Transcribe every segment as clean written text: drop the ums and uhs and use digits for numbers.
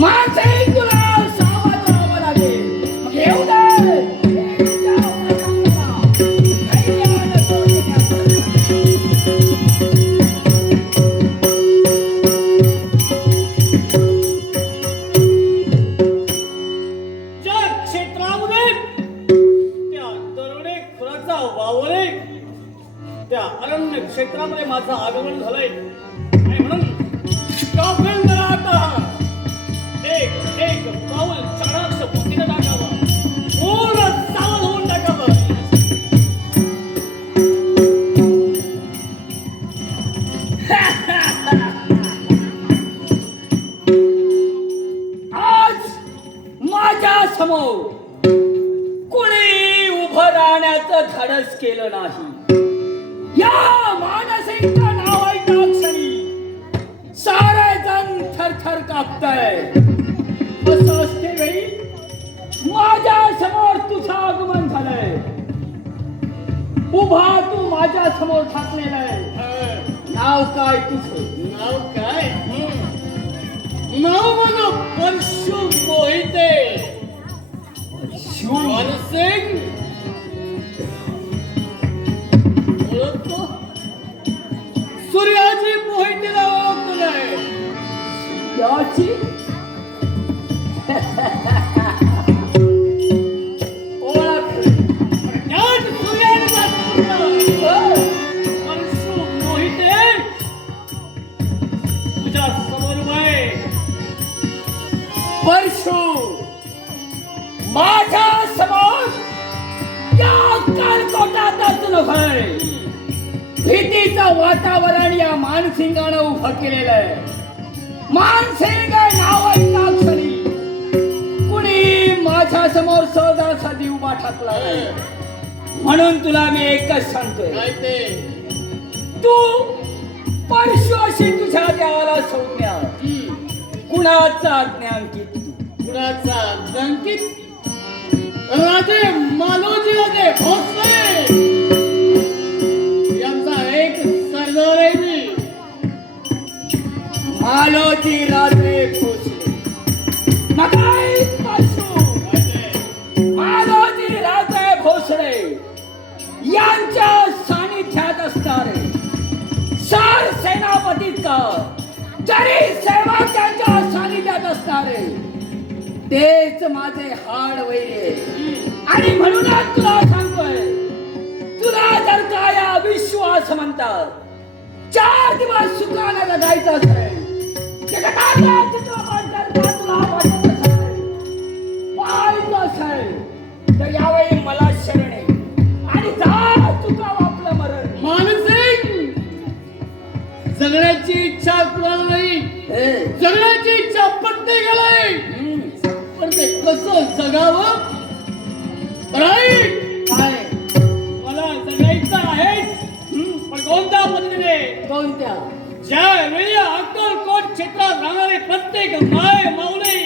माणसे तुला सावध राहावं लागेल. मग येऊ दे. अरण्य क्षेत्रामध्ये माझं आगमन झालंय आणि म्हणून एक एक पाऊल चाणाक्ष बुद्धीनं टाकावं, पूर्ण सावध होऊन टाकावं. आज माझ्या समोर कुणी उभं राहण्याचं धाडस केलं नाही. या मानसिकता नावाच्या क्षणी सारे जण थरथर कापताय. असं असते वेळी माझ्या समोर तुझं आगमन झालंय. उभा तू माझ्या समोर ठाकलेला आहे. नाव काय तुझं? नाव काय? नाव माझं परशु मोहिते. मानसिंग सूर्याची मोहितीला ओळखतो नाही. याची ओळख त्याच सूर्याचा परशु मोहिते तुझ्या समोर आहे. परशु माझ्या समोर या काळकोटातच नव्हे, भीतीचं वातावरण या मानसिंगानं उभं केलेलं आहे. मानसिंग नावाच्या क्षणी कुणी माझ्या समोर सहजासहजी उभा ठाकला नाही. म्हणून तुला मी एकच सांगतोय, काय ते? तू परशु अशी तुझ्या देवाला संज्ञा. कुणाचा ज्ञानकित? कुणाचा ज्ञानकित? राजे मालोजीला ते भोसले मालोजी राजे भोसले. मगाई परशु मालोजी राजे भोसले यांच्या सानिध्यात असणारे सर सेनापतीचा जरी सेवा त्यांच्या सानिध्यात असणारे तेच माझे हाड वैरे. आणि म्हणूनच तुला सांगतोय, तुला जर का या विश्वास म्हणतात 4 दिवस सुखाने जगायचं असेल, जगताचा चित्रपट जर का तुला वाटत असेल, पाहायचं असेल, तर यावेळी मला शरण आहे आणि जा चुकावं आपलं मरण. मानसिंग जगण्याची इच्छा कुणाला नाही. जगण्याची इच्छा प्रत्येकाला आहे. पण ते कसं जगावं? राईट काय मला जगायचं आहे, पण कोणत्या पद्धतीने? कोणत्या? ज्या वेळी अक्कलकोट क्षेत्रात राहणारे प्रत्येक माय माऊली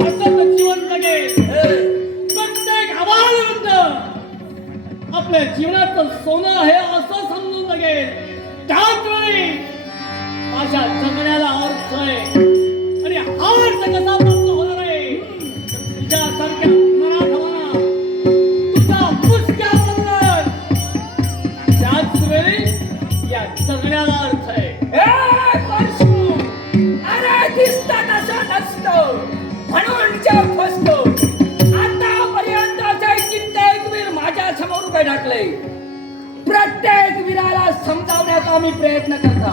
हसत जीवन जगेल, प्रत्येक आबालवृद्ध आपल्या जीवनाचं सोनं आहे असं समजून जगेल, त्याच वेळी माझ्या जगण्याला अर्थ आहे. आणि हा अर्थ कसा प्राप्त होणार आहे? तुझ्यासारख्या मराठवाना तुझा मुसक्या बदलणार, त्याच वेळी या जगण्याला अर्थ आहे. परशु, अरे दिसतं तसं नसतं म्हणून जग फसतो. आतापर्यंत कित्येक वीर माझ्या समोर उभे ठाकले. प्रत्येक वीराला समजावण्याचा मी प्रयत्न करतो.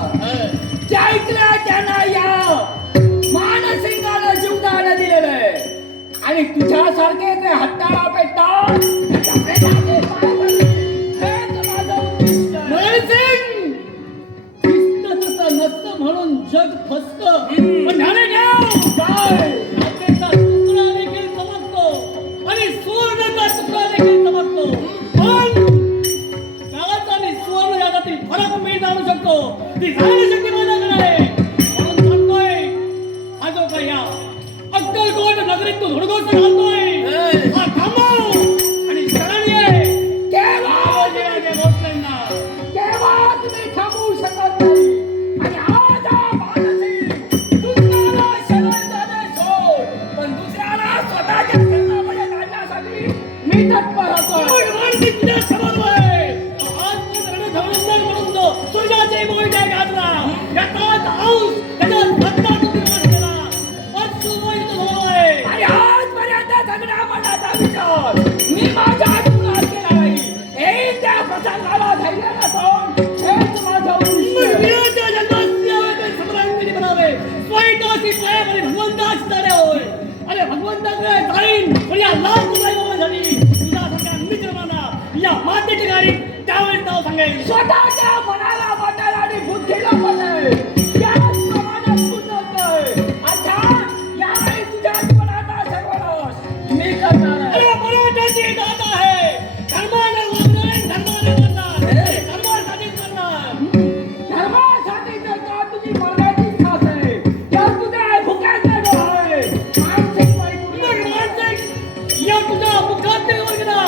ते ऐकलं त्यांना या मानसिंगाला जीवदान दिलेलं आहे. आणि तुझ्यासारखे ते हत्यारा पेटतात. म्हणून जग फसत, पण ध्याने ठेव, काय रात्रीचा तुकडा देखील चमकतो आणि सुवर्णाचा तुकडा देखील चमकतो. पण काळाचा आणि सुवर्ण याच्यातील फरक मी जाणू शकतो. ती जाणू शक्ती माझ्याकडे आहे. म्हणून सांगतोय, हा जो काही या अक्कलकोट नगरीत तू धुडगोस घालतोय, हा थांबव आणि शरण ये. केव्हा तुम्ही थांबवू शकत नाही. आणि आज मानसिंग तुझ्याला माझी पायामध्ये भगवंताची तडे होय. अरे भगवंताकडे जाईन पण या लाल तुला झाली तुझ्यासारख्या मित्रमाना या मातेची गाडी त्यावेळेस नाव सांगेल. स्वतःच्या मनाला वाटेल आणि बुद्धीला वाटेल त्याचप्रमाणे तू चालतोय. अच्छा यावेळी तुझ्याच मनाचा सर्वनाश मी करणार आहे. अरे मराठ्याची जात आहे. धर्माने वागणार धर्माने करणार धर्मासाठीच करणार. धर्मासाठी जर का तुझी मरणाची खास आहे तर तुझ्या भुक्याचा डोळा आहे. मानसिक मानसिक या तुझ्या मुखात ते वर्गना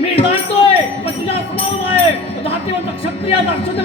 मी जाणतोय पण तुझा स्वभाव आहे धातीवंत क्षत्रियाचा शुद्ध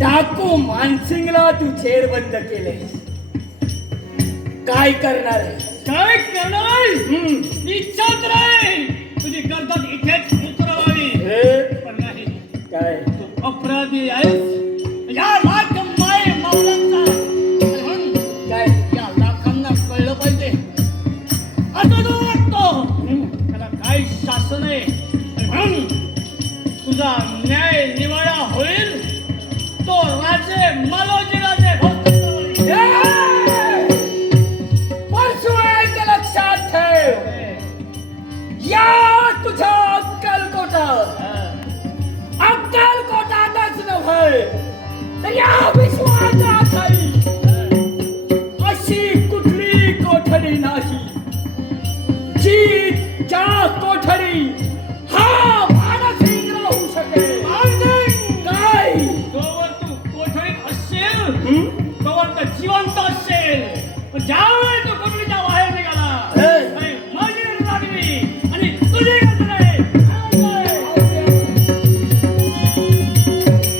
डाकू मानसिंगला तू जेरबंद केले. काय करणार आहे? काय करणार इच्छा तर आहे तुझी गर्दन इथेच उतरवावी पण नाही. काय तू अपराधी आहेस या लाख माय मावलांचा. म्हणून काय या लाखांना कळलं पाहिजे असं तो वाटतो. त्याला काय शासन आहे म्हणून तुझा न्याय निवाडा होईल. तो राजे मालोजी राजे परशुराच्या लक्षात ठेव. या तुझ्या अक्कलकोटातच नव्हे तर या विश्वाच्या खाली अशी कुठली कोठडी नाही जी ज्या कोठडी हा मानसिंग राहू शकेल. काय तोवर तू कोठडीत असशील तोवर तर जिवंत असशील. ज्या